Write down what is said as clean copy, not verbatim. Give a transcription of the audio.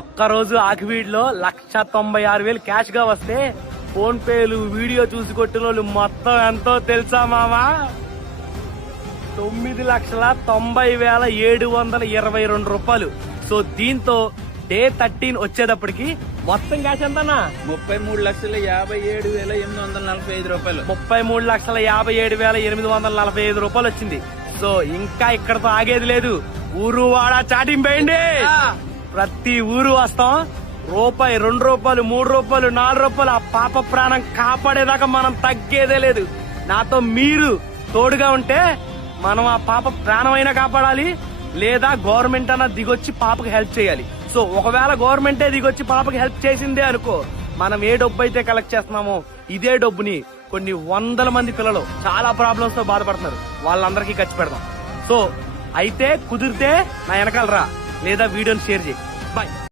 ఒక్కరోజు ఆకివీడ్లో 1,96,000 క్యాష్ గా వస్తే ఫోన్ పేలు వీడియో చూసి కొట్టిన వాళ్ళు మొత్తం ఎంతో తెలుసా మామా? 9,90,722 రూపాయలు. సో దీంతో డే 13 వచ్చేటప్పటికి మొత్తం క్యాష్ ఎంతనా? 33,57,845 రూపాయలు. 33,57,845 రూపాయలు వచ్చింది. సో ఇంకా ఇక్కడతో ఆగేది లేదు. ఊరు వాడ చాటింపేయండి. ప్రతి ఊరు వస్తాం. రూపాయి, 2 రూపాయలు, 3 రూపాయలు, 4 రూపాయలు ఆ పాప ప్రాణం కాపాడేదాకా మనం తగ్గేదే లేదు. నాతో మీరు తోడుగా ఉంటే మనం ఆ పాప ప్రాణమైనా కాపాడాలి, లేదా గవర్నమెంట్ అన్న దిగొచ్చి పాపకి హెల్ప్ చేయాలి. సో ఒకవేళ గవర్నమెంటే దిగొచ్చి పాపకి హెల్ప్ చేసిందే అనుకో, మనం ఏ డబ్బు అయితే కలెక్ట్ చేస్తున్నామో ఇదే డబ్బుని కొన్ని 100 మంది పిల్లలు చాలా ప్రాబ్లమ్స్ తో బాధపడుతున్నారు, వాళ్ళందరికీ ఖర్చు పెడదాం. సో అయితే కుదిరితే నా వెనకాల రా, లేదా వీడియోని షేర్ చేయి. బాయ్.